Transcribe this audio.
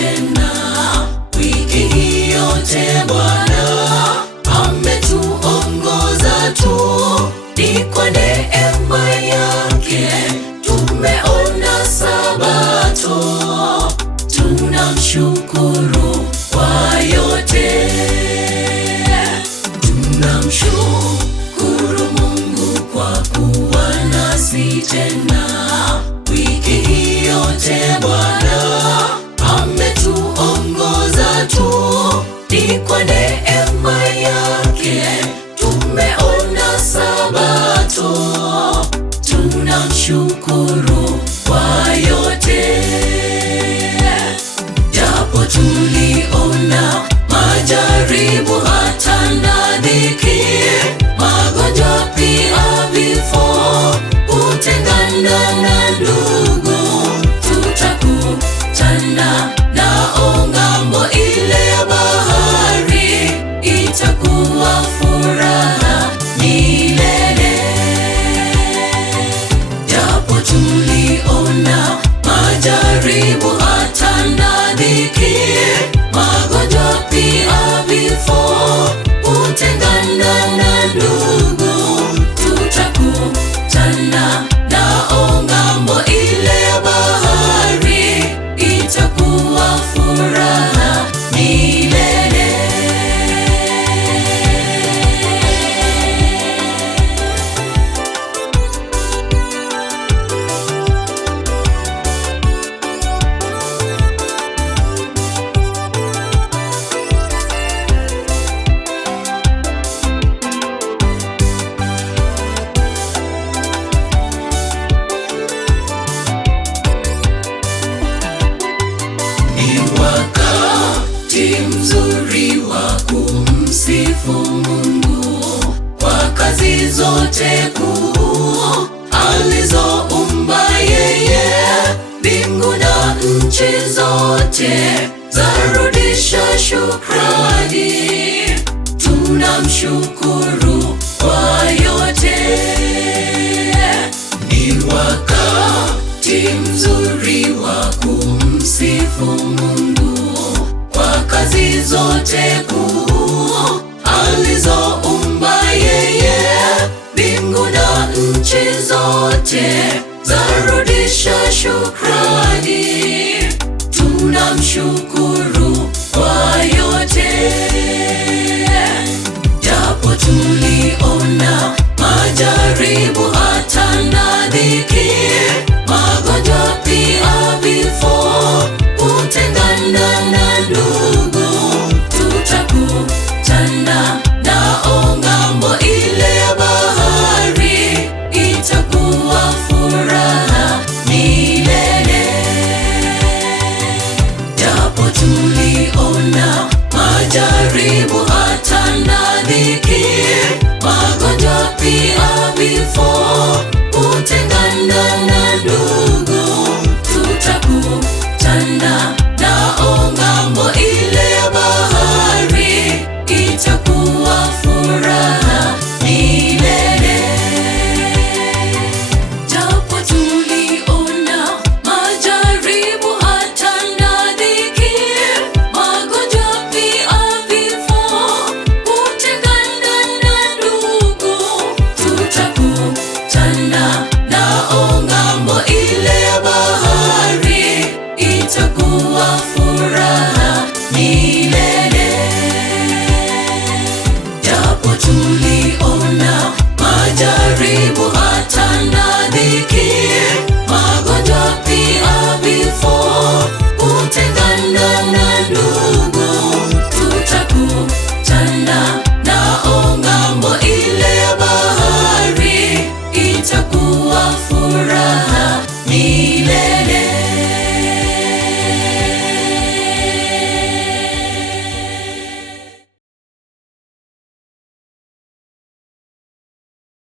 tena. Wiki hii yote Bwana ametuongoza tu, ni kwa neema yake tumeona Sabato. Tunamshukuru kwa yote, tunamshukuru Mungu kwa kuwa nasi tena. Wiki hii yote Bwana ametuongoza tu, ni kwa neema yake tumeona Sabato. Tunamshukuru kwa yote, japo tuliona majaribu hata na dhiki, magonjwa pia vifo, kutengana na ndugu, tutakutana nao ng'ambo ile ya bahari, itakuwa furaha milele. Japo tuliona majaribu hata na dhiki, magonjwa pia vifo, kutengana na ndugu, tutakutana nao ng'ambo ile ya bahari, itakuwa furaha milele. Wakati mzuri wa kumsifu Mungu kwa kazi zote kuu alizoumba yeye. Mbingu na nchi zote zarudisha shukrani. Tunamshukuru kwa yote. Ni wakati mzuri wa kumsifu Mungu kwa kazi zote kuu alizoumba yeye. Mbingu na nchi zote zarudisha shukrani. Tunamshukuru kwa yote, japo tuliona majaribu hata na dhiki, magonjwa pia vifo, kutengana na ndugu, tutakutana nao ng'ambo ile ya bahari, itakuwa furaha milele. Japo tuliona majaribu hata na dhiki, magonjwa pia vifo, kutengana na ndugu, tutakutana nao ng'ambo ile ya bahari, itakuwa furaha milele. Japo tuliona majaribu hata na dhiki, magonjwa pia vifo, kutengana na ndugu, tutakutana nao ng'ambo ile ya bahari, itakuwa furaha milele. Japo tuliona majaribu hata na dhiki, magonjwa pia vifo,